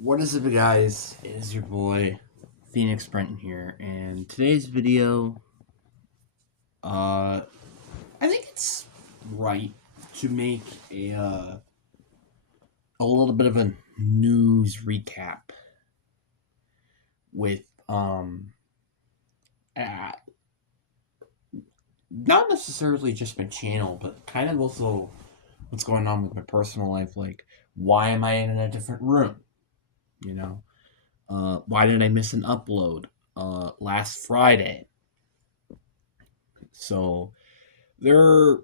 What is up, guys? It is your boy Phoenix Brenton here, and today's video, I think it's right to make a little bit of a news recap with uh, not necessarily just my channel, but kind of also what's going on with my personal life. Like, why am I in a different room? You know, why did I miss an upload last Friday? So there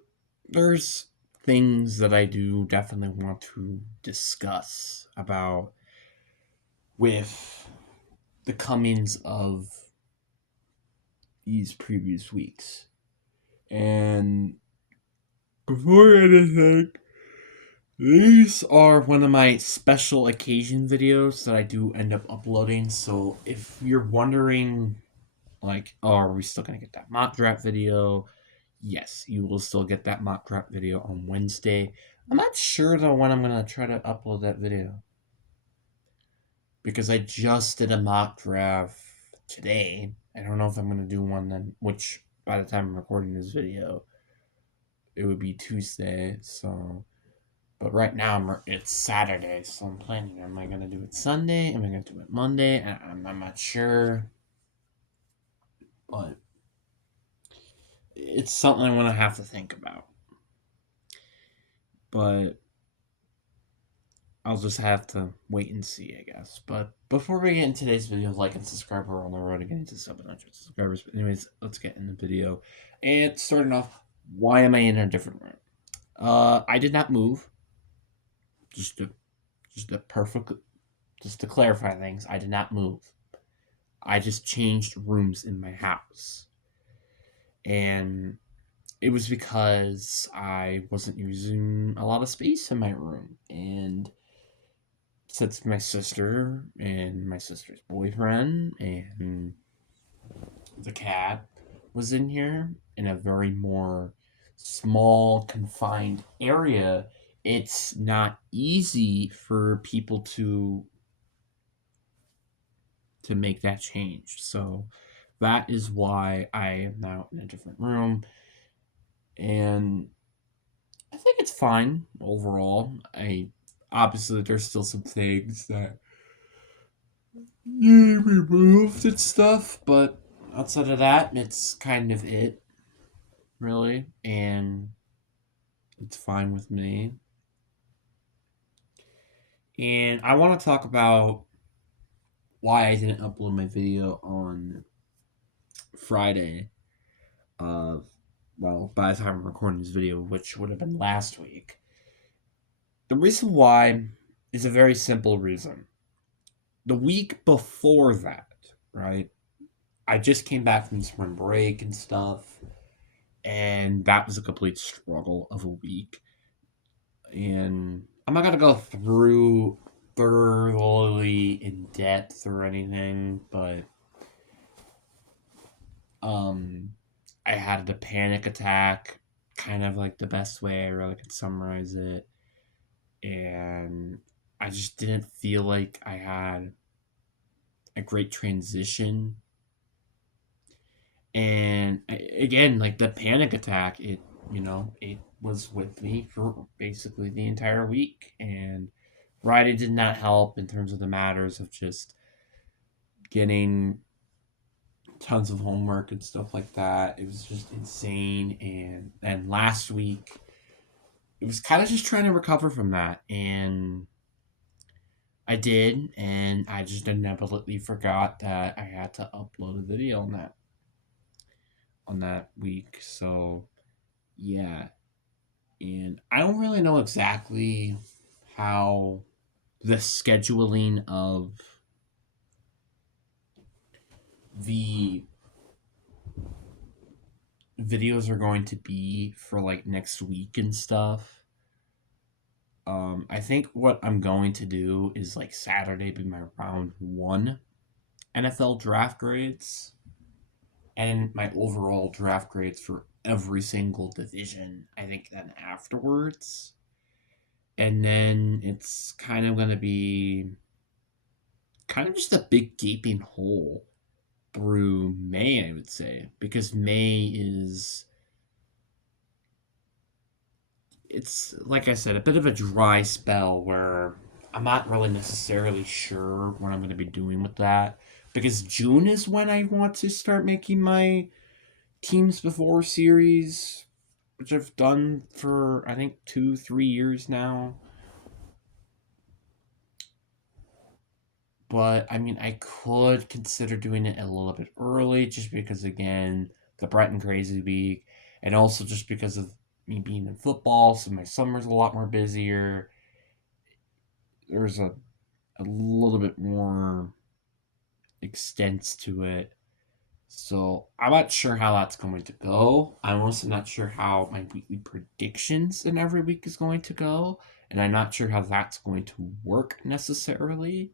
there's things that I do definitely want to discuss about with the comings of these previous weeks. And before anything, these are one of my special occasion videos that I do end up uploading. So if you're wondering, like, oh, are we still gonna get that mock draft video? Yes, you will still get that mock draft video on Wednesday. I'm not sure though when I'm gonna try to upload that video because I just did a mock draft today. I don't know if I'm gonna do one then, which by the time I'm recording this video, it would be Tuesday. So, but right now it's Saturday, so I'm planning. Am I gonna do it Sunday? Am I gonna do it Monday? I'm not sure, but it's something I'm gonna have to think about. But I'll just have to wait and see, I guess. But before we get into today's video, like and subscribe. We're on the road to getting to 700 subscribers. But anyways, let's get in the video. And starting off, why am I in a different room? I did not move. Just to just to perfect just to clarify things, I did not move. I just changed rooms in my house. And it was because I wasn't using a lot of space in my room. And since my sister and my sister's boyfriend and the cat was in here in a very more small confined area, it's not easy for people to make that change. So that is why I am now in a different room, and I think it's fine overall. I obviously there's still some things that removed and stuff, but outside of that, it's kind of it, really, and it's fine with me. And I want to talk about why I didn't upload my video on Friday. Uh, well, by the time I'm recording this video, which would have been last week. The reason why is a very simple reason. The week before that, right? I just came back from spring break and stuff, and that was a complete struggle of a week. And I'm not gonna go through thoroughly in depth or anything, but um, I had a panic attack, kind of like the best way I really could summarize it, and I just didn't feel like I had a great transition. And again, like the panic attack, it was with me for basically the entire week. And Friday did not help in terms of the matters of just getting tons of homework and stuff like that. It was just insane. And last week, it was kind of just trying to recover from that. And I did, and I just inevitably forgot that I had to upload a video on that week. So yeah, and I don't really know exactly how the scheduling of the videos are going to be for like next week and stuff. I think what I'm going to do is like Saturday be my round one NFL draft grades and my overall draft grades for every single division. I think then afterwards. And then it's kind of going to be kind of just a big gaping hole through May, I would say, because May is, it's like I said, a bit of a dry spell where I'm not really necessarily sure what I'm going to be doing with that, because June is when I want to start making my Teams Before series, which I've done for I think 2-3 years now. But I mean, I could consider doing it a little bit early, just because again, the Brenton Crazy Week, and also just because of me being in football, so my summer's a lot more busier. There's a little bit more extents to it. So I'm not sure how that's going to go. I'm also not sure how my weekly predictions in every week is going to go. And I'm not sure how that's going to work necessarily,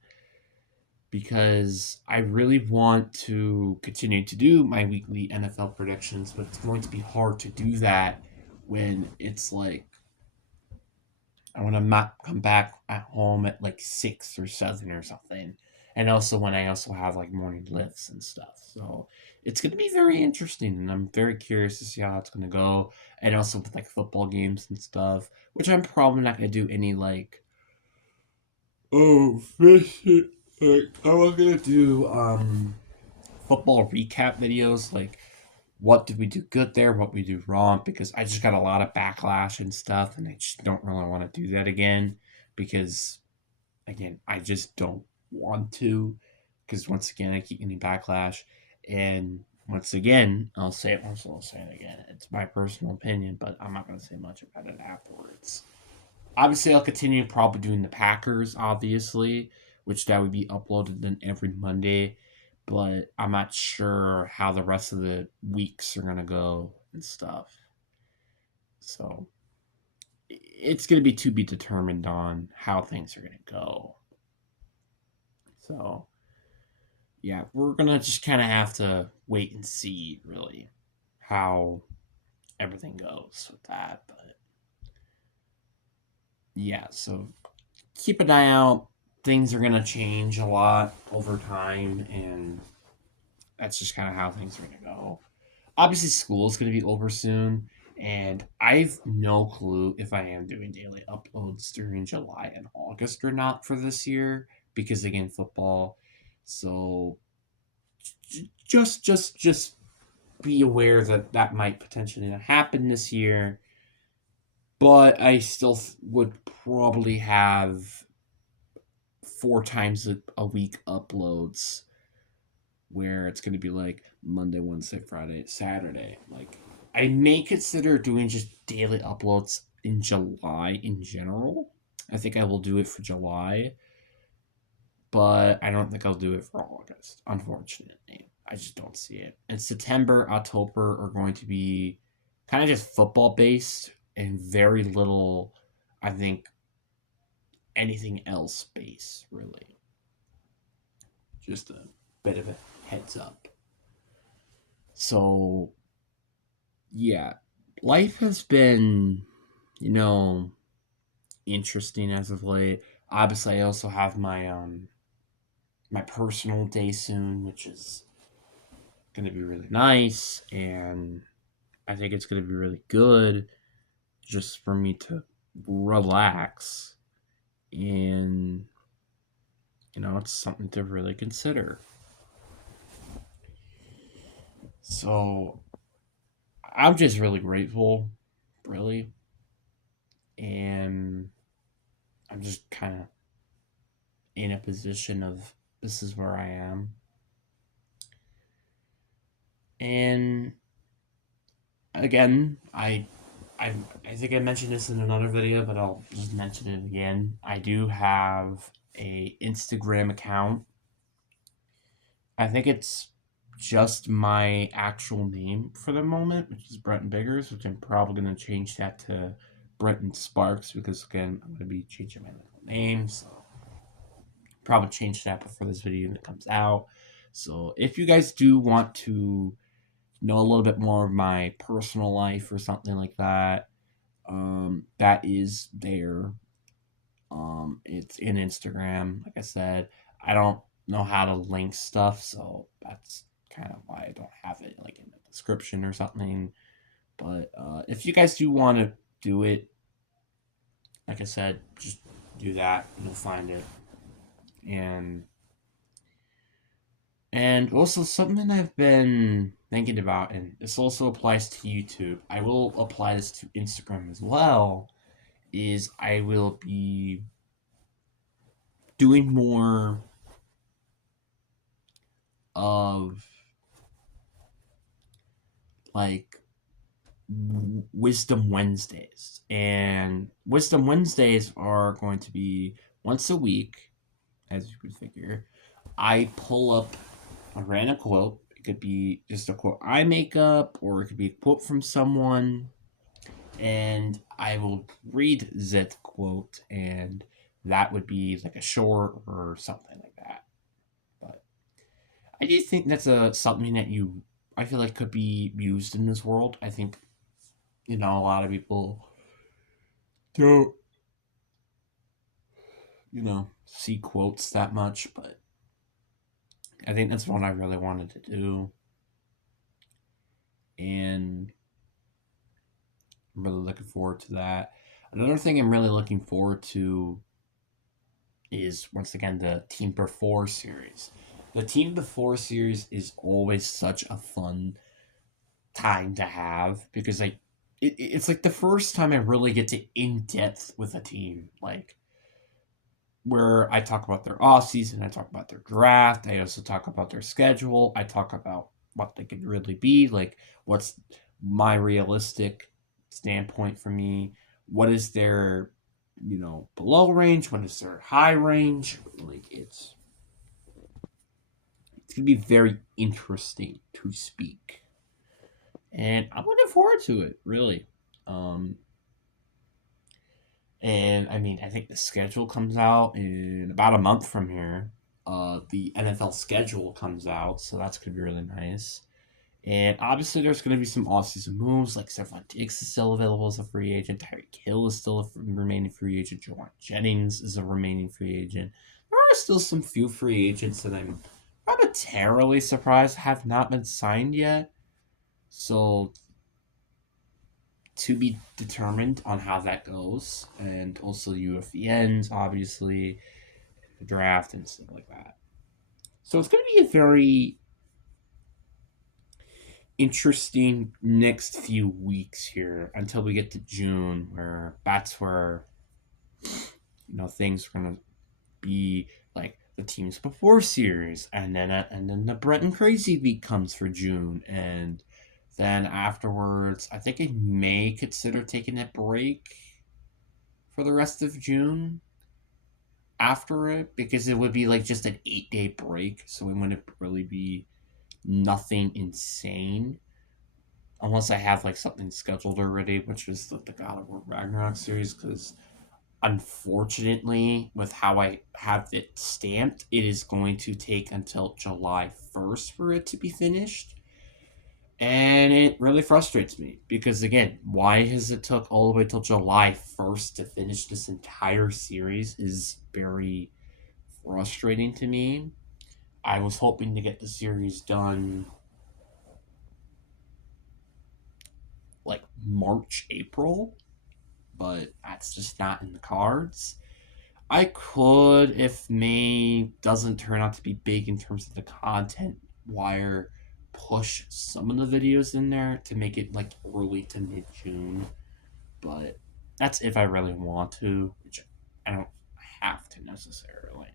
because I really want to continue to do my weekly NFL predictions, but it's going to be hard to do that when it's like I want to come back at home at like 6 or 7 or something, and also when I also have like morning lifts and stuff. So it's going to be very interesting, and I'm very curious to see how it's going to go, and also with like football games and stuff, which I'm probably not going to do any like fish it. Like I'm not gonna do football recap videos, like what did we do good there, what we do wrong, because I just got a lot of backlash and stuff, and I just don't really want to do that again, because again, I just don't want to, because once again, I keep getting backlash, and once again, I'll say it once, I'll say it again. It's my personal opinion, but I'm not gonna say much about it afterwards. Obviously, I'll continue probably doing the Packers, obviously, which that would be uploaded then every Monday. But I'm not sure how the rest of the weeks are gonna go and stuff. So it's gonna be to be determined on how things are gonna go. So yeah, we're gonna just kind of have to wait and see, really, how everything goes with that. But yeah, so keep an eye out. Things are gonna change a lot over time, and that's just kind of how things are gonna go. Obviously, school's gonna be over soon, and I've no clue if I am doing daily uploads during July and August or not for this year, because again, football. So just be aware that that might potentially not happen this year. But I still would probably have 4 times a week uploads, where it's going to be like Monday, Wednesday, Friday, Saturday. Like, I may consider doing just daily uploads in July in general. I think I will do it for July, but I don't think I'll do it for August, unfortunately. I just don't see it. And September, October are going to be kind of just football based and very little, I think, anything else based, really. Just a bit of a heads up. So, yeah, life has been, you know, interesting as of late. Obviously, I also have my personal day soon, which is going to be really nice, and I think it's going to be really good just for me to relax, and it's something to really consider. So I'm just really grateful, really, and I'm just kind of in a position of this is where I am. And again, I think I mentioned this in another video, but I'll just mention it again. I do have a Instagram account. I think it's just my actual name for the moment, which is Brenton Biggers, which I'm probably going to change that to Brenton Sparks, because again, I'm going to be changing my name. So probably change that before this video comes out. So if you guys do want to know a little bit more of my personal life or something like that, that is there. It's in Instagram. Like I said, I don't know how to link stuff, so that's kind of why I don't have it like in the description or something. But if you guys do want to do it, like I said, just do that. You'll find it. And also something I've been thinking about, and this also applies to YouTube. I will apply this to Instagram as well. Is I will be doing more of like Wisdom Wednesdays. And Wisdom Wednesdays are going to be once a week, as you could figure. I pull up a random quote. It could be just a quote I make up, or it could be a quote from someone. And I will read that quote, and that would be like a short or something like that. But I do think that's something that I feel like could be used in this world. I think a lot of people don't see quotes that much, but I think that's one I really wanted to do, and I'm really looking forward to that. Another thing I'm really looking forward to is once again the Team Before series. The Team Before series is always such a fun time to have because it's like the first time I really get to in depth with a team, like where I talk about their off season, I talk about their draft, I also talk about their schedule, I talk about what they could really be, like what's my realistic standpoint for me, what is their below range, what is their high range, like it's gonna be very interesting to speak, and I'm looking forward to it really. Um, And I mean, I think the schedule comes out in about a month from here. The NFL schedule comes out, so that's gonna be really nice. And obviously, there's gonna be some offseason moves, like Stephon Diggs is still available as a free agent. Tyreek Hill is still a remaining free agent. Jauan Jennings is a remaining free agent. There are still some few free agents that I'm momentarily surprised have not been signed yet. So to be determined on how that goes, and also UFENs, obviously, the draft and stuff like that. So it's going to be a very interesting next few weeks here until we get to June, where that's where things are going to be like the teams before series, and then the Brenton Crazy Week comes for June, and then afterwards, I think I may consider taking a break for the rest of June after it because it would be like just an 8-day break, so it wouldn't really be nothing insane unless I have like something scheduled already, which is the God of War Ragnarok series. Because unfortunately, with how I have it stamped, it is going to take until July 1st for it to be finished. And it really frustrates me because again, why has it took all the way till July 1st to finish this entire series is very frustrating to me. I was hoping to get the series done like March, April, but that's just not in the cards. I could, if May doesn't turn out to be big in terms of the content, wire push some of the videos in there to make it like early to mid June, but that's if I really want to, which I don't have to necessarily.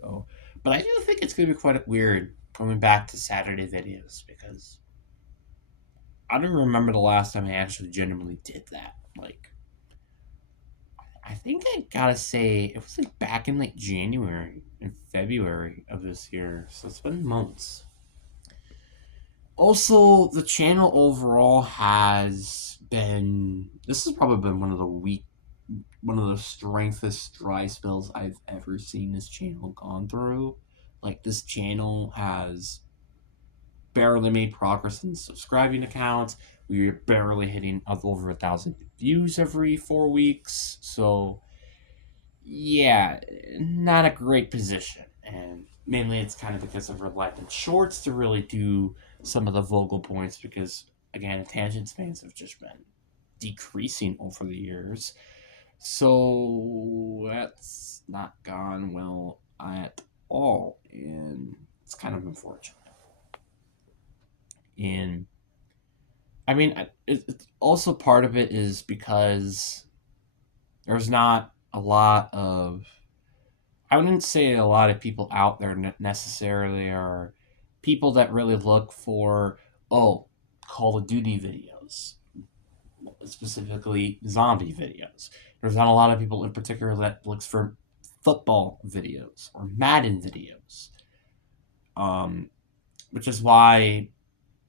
So, but I do think it's going to be quite weird going back to Saturday videos because I don't remember the last time I actually genuinely did that. Like, I think I gotta say it was like back in like January and February of this year, so it's been months. Also, the channel overall has been. This has probably been one of the strangest dry spells I've ever seen this channel gone through. Like this channel has barely made progress in subscribing accounts. We are barely hitting over 1,000 views every 4 weeks. So yeah, not a great position. mainly it's kind of because I've relied on shorts to really do some of the vocal points because, again, attention spans have just been decreasing over the years. So that's not gone well at all, and it's kind of unfortunate. And I mean, it's also part of it is because there's not a lot of, I wouldn't say a lot of people out there necessarily are people that really look for, oh, Call of Duty videos, specifically zombie videos. There's not a lot of people in particular that looks for football videos or Madden videos. Which is why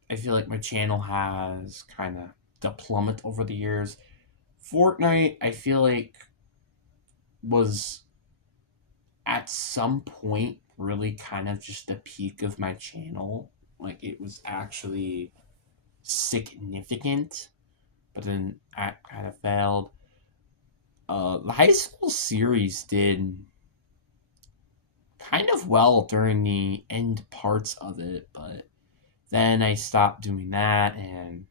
I feel like my channel has kind of plummeted over the years. Fortnite, I feel like, was at some point really kind of just the peak of my channel. Like, it was actually significant, but then I kind of failed. The high school series did kind of well during the end parts of it, but then I stopped doing that, and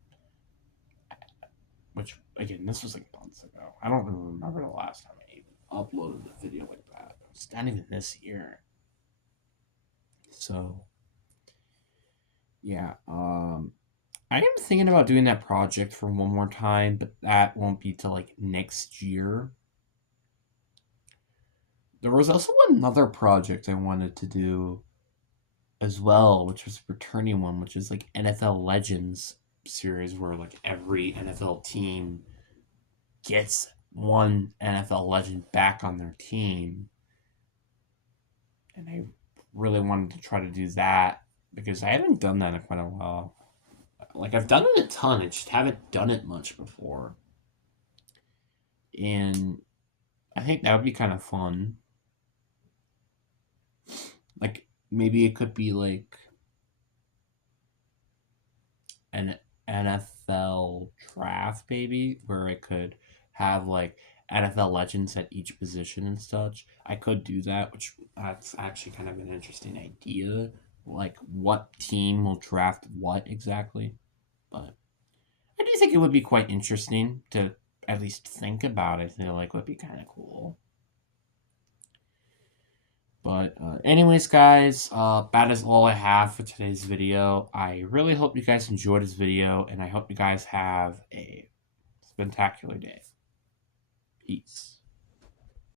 which again, this was like months ago. I don't even remember the last time I even uploaded a video like that. It's not even this year. So yeah, I am thinking about doing that project for one more time, but that won't be till like next year. There was also another project I wanted to do as well, which was a returning one, which is like NFL Legends series, where like every NFL team gets one NFL legend back on their team. And I really wanted to try to do that because I haven't done that in quite a while. Like, I've done it a ton, I just haven't done it much before. And I think that would be kind of fun. Like, maybe it could be like an NFL draft, maybe, where I could have like NFL legends at each position and such. I could do that, which that's actually kind of an interesting idea. Like, what team will draft what exactly? But I do think it would be quite interesting to at least think about. I feel like would be kind of cool. But anyways, guys, that is all I have for today's video. I really hope you guys enjoyed this video, and I hope you guys have a spectacular day. Peace.